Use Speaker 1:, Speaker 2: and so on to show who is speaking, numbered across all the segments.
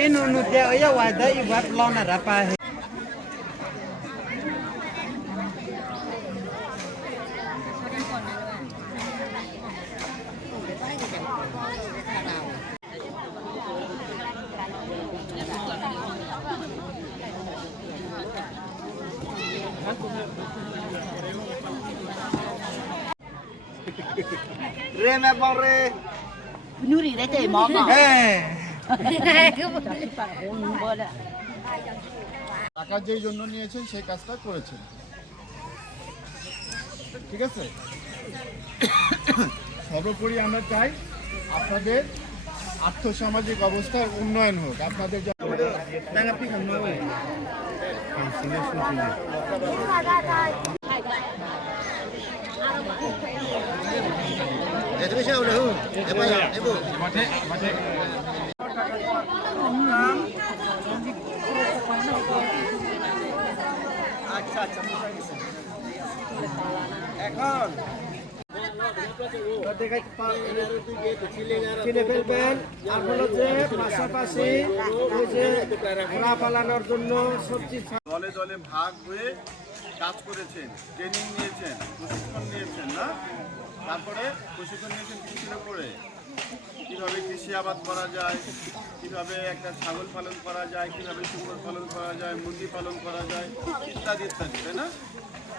Speaker 1: Pinunudyao ya
Speaker 2: wada iwat lona rapahe. Re me pare. Nuri re mama.
Speaker 1: Eh.
Speaker 3: টাকা যেই জন্য নিয়েছেন, সেই কাজটা করেছেন। ঠিক আছে? সর্বোপরি আমরা চাই আপনাদের আর্থসামাজিক অবস্থার উন্নয়ন হোক। আপনাদের
Speaker 4: আচ্ছা আচ্ছা এখন চিনে ফেলবেন আর হলো যে ঘোড়া পালানোর জন্য সবজি
Speaker 3: দলে দলে ভাগ হয়ে কাজ করেছেন ট্রেনিং নিয়েছেন, প্রশিক্ষণ নিয়েছেন, না? তারপরে প্রশিক্ষণ নিয়েছেন কৃষির উপরে কীভাবে কৃষি আবাদ করা যায়, কীভাবে একটা ছাগল পালন করা যায়, কীভাবে শুকর পালন করা যায়, মুরগি পালন করা যায়, ইত্যাদি ইত্যাদি, তাই না?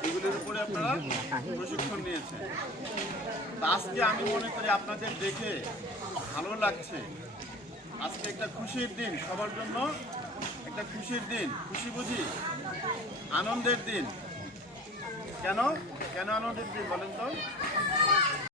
Speaker 3: এগুলোর উপরে আপনারা প্রশিক্ষণ নিয়েছেন। আজকে আমি মনে করি আপনাদের দেখে ভালো লাগছে। আজকে একটা খুশির দিন, সবার জন্য একটা খুশির দিন, খুশি বুঝি? আনন্দের দিন। কেন? কেন আনন্দের দিন বলেন তো?